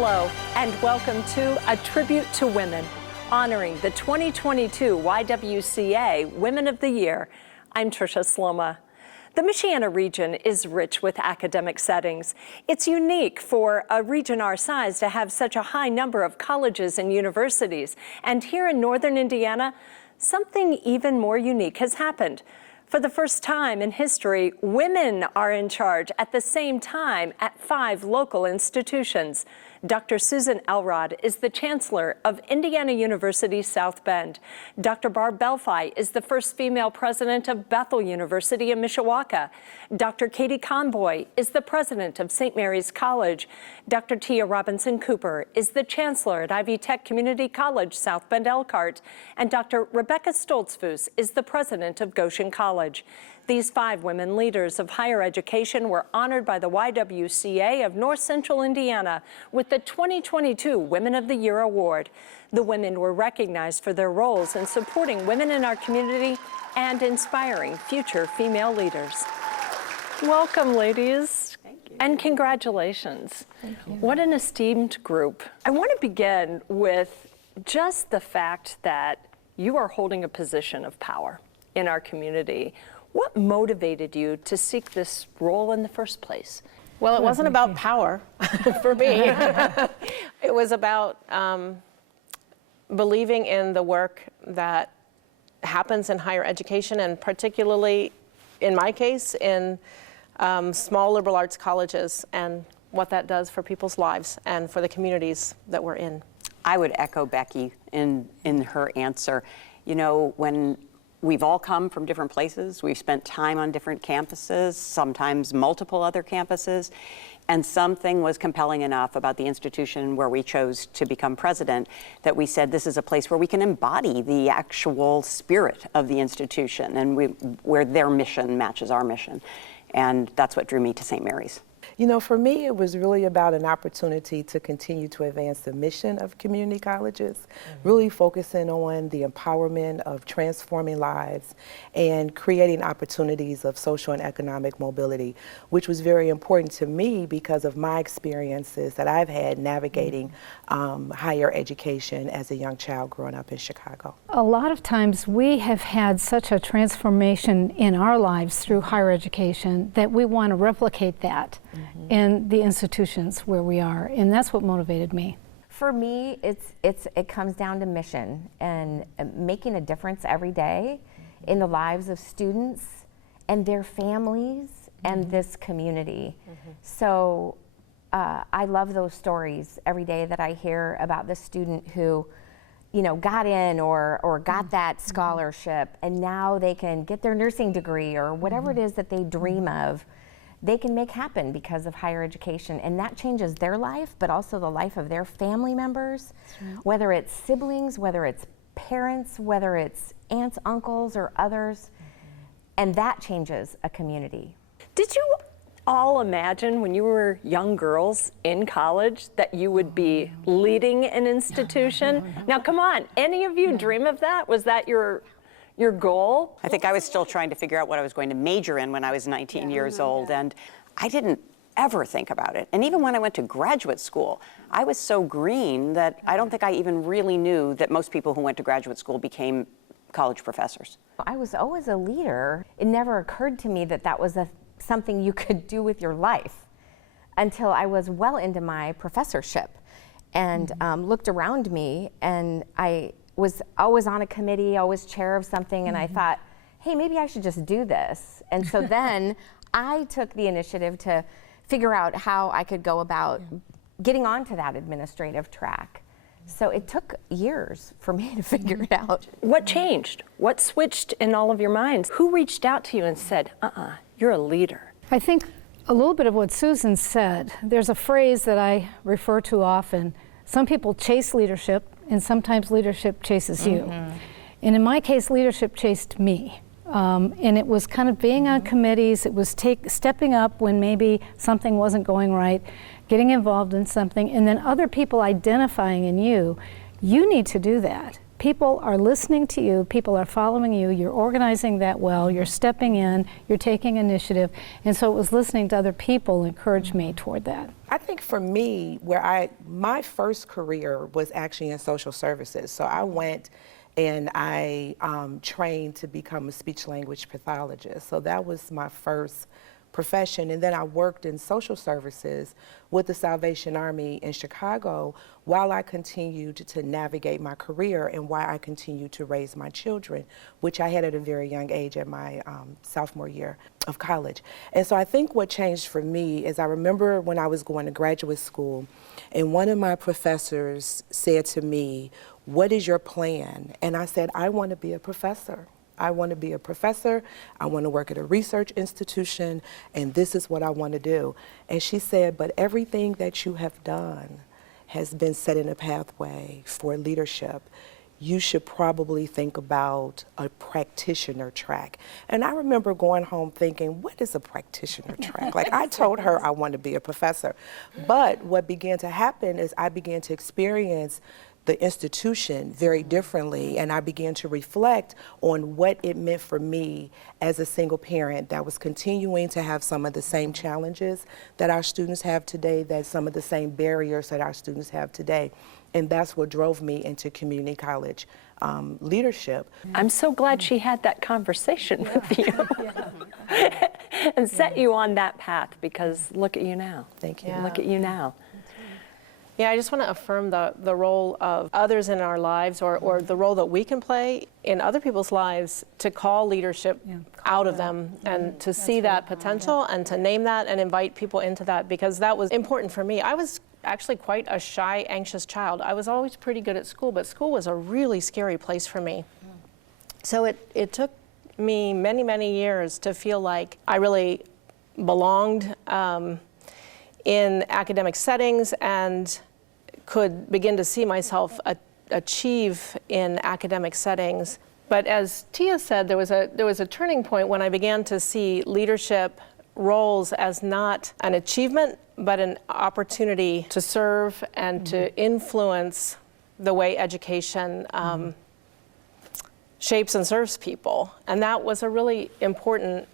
Hello, and welcome to A Tribute to Women, honoring the 2022 YWCA Women of the Year. I'm Tricia Sloma. The Michiana region is rich with academic settings. It's unique for a region our size to have such a high number of colleges and universities. And here in northern Indiana, something even more unique has happened. For the first time in history, women are in charge at the same time at 5 local institutions. Dr. Susan Elrod is the Chancellor of Indiana University South Bend. Dr. Barb Belfi is the first female president of Bethel University in Mishawaka. Dr. Katie Conboy is the president of St. Mary's College. Dr. Tia Robinson Cooper is the Chancellor at Ivy Tech Community College, South Bend Elkhart. And Dr. Rebecca Stoltzfus is the president of Goshen College. These 5 women leaders of higher education were honored by the YWCA of North Central Indiana with the 2022 Women of the Year Award. The women were recognized for their roles in supporting women in our community and inspiring future female leaders. Welcome, ladies. Thank you. And congratulations. Thank you. What an esteemed group. I want to begin with just the fact that you are holding a position of power in our community. What motivated you to seek this role in the first place? Well, it wasn't about power for me. It was about believing in the work that happens in higher education, and particularly, in my case, in small liberal arts colleges, and what that does for people's lives and for the communities that we're in. I would echo Becky in her answer. You know, when we've all come from different places. We've spent time on different campuses, sometimes multiple other campuses, and something was compelling enough about the institution where we chose to become president that we said this is a place where we can embody the actual spirit of the institution and where their mission matches our mission. And that's what drew me to St. Mary's. You know, for me, it was really about an opportunity to continue to advance the mission of community colleges, really focusing on the empowerment of transforming lives and creating opportunities of social and economic mobility, which was very important to me because of my experiences that I've had navigating higher education as a young child growing up in Chicago. A lot of times we have had such a transformation in our lives through higher education that we want to replicate that in the institutions where we are, and that's what motivated me. For me, it comes down to mission and making a difference every day in the lives of students and their families and this community. So I love those stories every day that I hear about the student who, you know, got in or got that scholarship, and now they can get their nursing degree or whatever it is that they dream of. They can make happen because of higher education, and that changes their life, but also the life of their family members, whether it's siblings, whether it's parents, whether it's aunts, uncles, or others, and that changes a community. Did you all imagine when you were young girls in college that you would be leading an institution? Now, come on, any of you dream of that? Was that your goal? I think I was still trying to figure out what I was going to major in when I was 19 years old, and I didn't ever think about it. And even when I went to graduate school, I was so green that I don't think I even really knew that most people who went to graduate school became college professors. I was always a leader. It never occurred to me that that was something you could do with your life until I was well into my professorship and looked around me, and I was always on a committee, always chair of something, and I thought, hey, maybe I should just do this. And so then I took the initiative to figure out how I could go about getting onto that administrative track. So it took years for me to figure it out. What changed? What switched in all of your minds? Who reached out to you and said, you're a leader? I think a little bit of what Susan said. There's a phrase that I refer to often. Some people chase leadership, and sometimes leadership chases you. And in my case, leadership chased me. And it was kind of being on committees, it was stepping up when maybe something wasn't going right, getting involved in something, and then other people identifying in you, you need to do that. people are listening to you, people are following you, you're organizing that well, you're stepping in, you're taking initiative. And so it was listening to other people encouraged me toward that. I think for me, my first career was actually in social services. So I went and I trained to become a speech language pathologist. So that was my first profession. And then I worked in social services with the Salvation Army in Chicago while I continued to navigate my career and while I continued to raise my children, which I had at a very young age at my sophomore year of college. And so I think what changed for me is I remember when I was going to graduate school and one of my professors said to me, "What is your plan?" And I said, "I want to be a professor. I want to be a professor, I want to work at a research institution, and this is what I want to do." And she said, "But everything that you have done has been set in a pathway for leadership. You should probably think about a practitioner track." And I remember going home thinking, what is a practitioner track? Like, I told her I wanted to be a professor. But what began to happen is I began to experience the institution very differently, and I began to reflect on what it meant for me as a single parent that was continuing to have some of the same challenges that our students have today, that some of the same barriers that our students have today. And that's what drove me into community college leadership. I'm so glad she had that conversation with you and set you on that path, because look at you now. Thank you. Yeah. Look at you now. Yeah, I just want to affirm the role of others in our lives, or the role that we can play in other people's lives to call leadership out of them and to see that potential and to name that and invite people into that, because that was important for me. I was actually quite a shy, anxious child. I was always pretty good at school, but school was a really scary place for me. So it took me many, many years to feel like I really belonged in academic settings and could begin to see myself achieve in academic settings. But as Tia said, there was a turning point when I began to see leadership roles as not an achievement, but an opportunity to serve and to influence the way education shapes and serves people. And that was a really important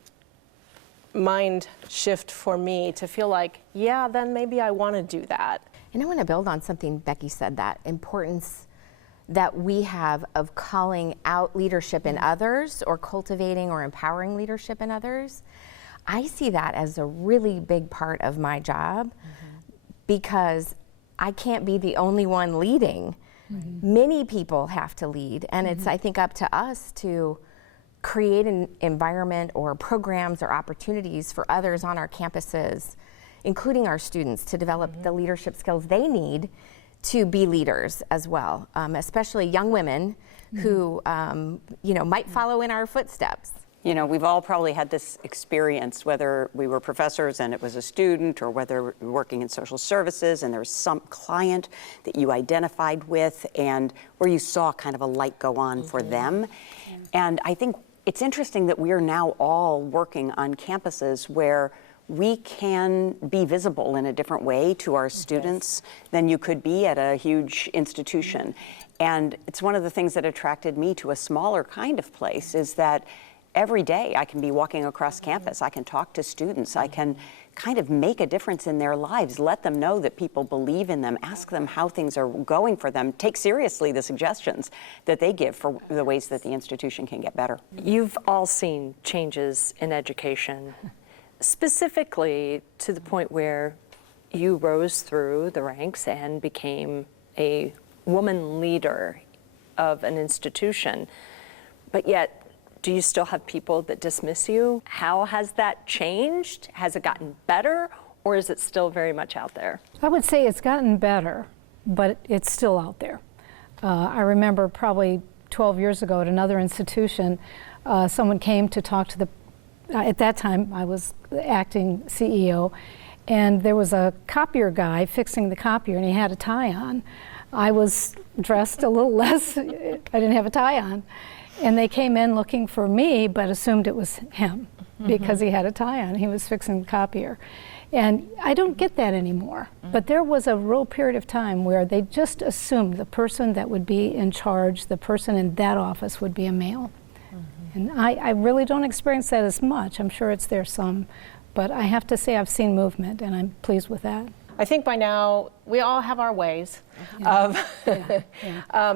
mind shift for me, to feel like, yeah, then maybe I want to do that. And I want to build on something Becky said, that importance that we have of calling out leadership in others, or cultivating or empowering leadership in others. I see that as a really big part of my job, because I can't be the only one leading. Many people have to lead, and it's, I think, up to us to create an environment or programs or opportunities for others on our campuses, including our students, to develop the leadership skills they need to be leaders as well, especially young women who might follow in our footsteps. You know, we've all probably had this experience, whether we were professors and it was a student, or whether we were working in social services and there was some client that you identified with and where you saw kind of a light go on for them. And I think it's interesting that we are now all working on campuses where we can be visible in a different way to our students than you could be at a huge institution. And it's one of the things that attracted me to a smaller kind of place, is that every day I can be walking across campus, I can talk to students, I can kind of make a difference in their lives, let them know that people believe in them, ask them how things are going for them, take seriously the suggestions that they give for the ways that the institution can get better. You've all seen changes in education, specifically to the point where you rose through the ranks and became a woman leader of an institution. But yet, do you still have people that dismiss you? How has that changed? Has it gotten better, or is it still very much out there? I would say it's gotten better, but it's still out there. I remember probably 12 years ago at another institution, someone came to talk to at that time I was acting CEO, and there was a copier guy fixing the copier, and he had a tie on. I was dressed a little less, I didn't have a tie on. And they came in looking for me, but assumed it was him because he had a tie on. He was fixing the copier. And I don't get that anymore. But there was a real period of time where they just assumed the person that would be in charge, the person in that office would be a male. And I really don't experience that as much. I'm sure it's there some, but I have to say I've seen movement, and I'm pleased with that. I think by now we all have our ways of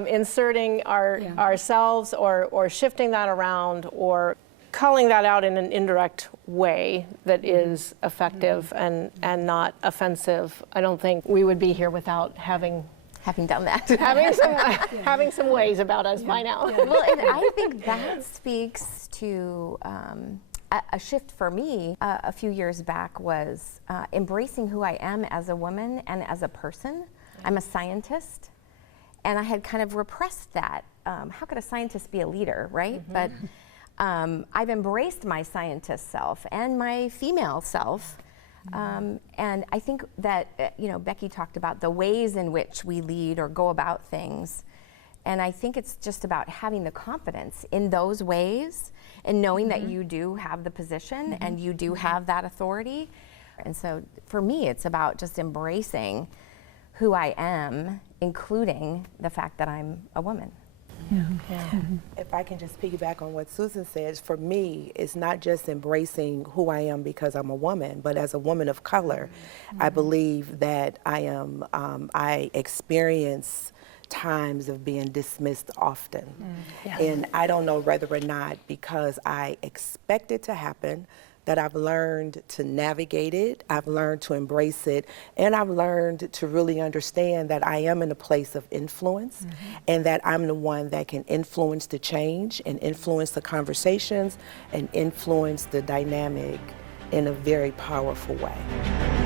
inserting ourselves or shifting that around or calling that out in an indirect way that is effective and not offensive. I don't think we would be here without having done that. having some ways about us by now. Well, and I think that speaks to a shift for me a few years back was embracing who I am as a woman and as a person. I'm a scientist, and I had kind of repressed that. How could a scientist be a leader, right? But I've embraced my scientist self and my female self. And I think that, Becky talked about the ways in which we lead or go about things. And I think it's just about having the confidence in those ways and knowing that you do have the position and you do have that authority. And so for me, it's about just embracing who I am, including the fact that I'm a woman. If I can just piggyback on what Susan says, for me, it's not just embracing who I am because I'm a woman, but as a woman of color, I believe that I experience times of being dismissed often. And I don't know whether or not because I expect it to happen, that I've learned to navigate it, I've learned to embrace it, and I've learned to really understand that I am in a place of influence and that I'm the one that can influence the change and influence the conversations and influence the dynamic in a very powerful way.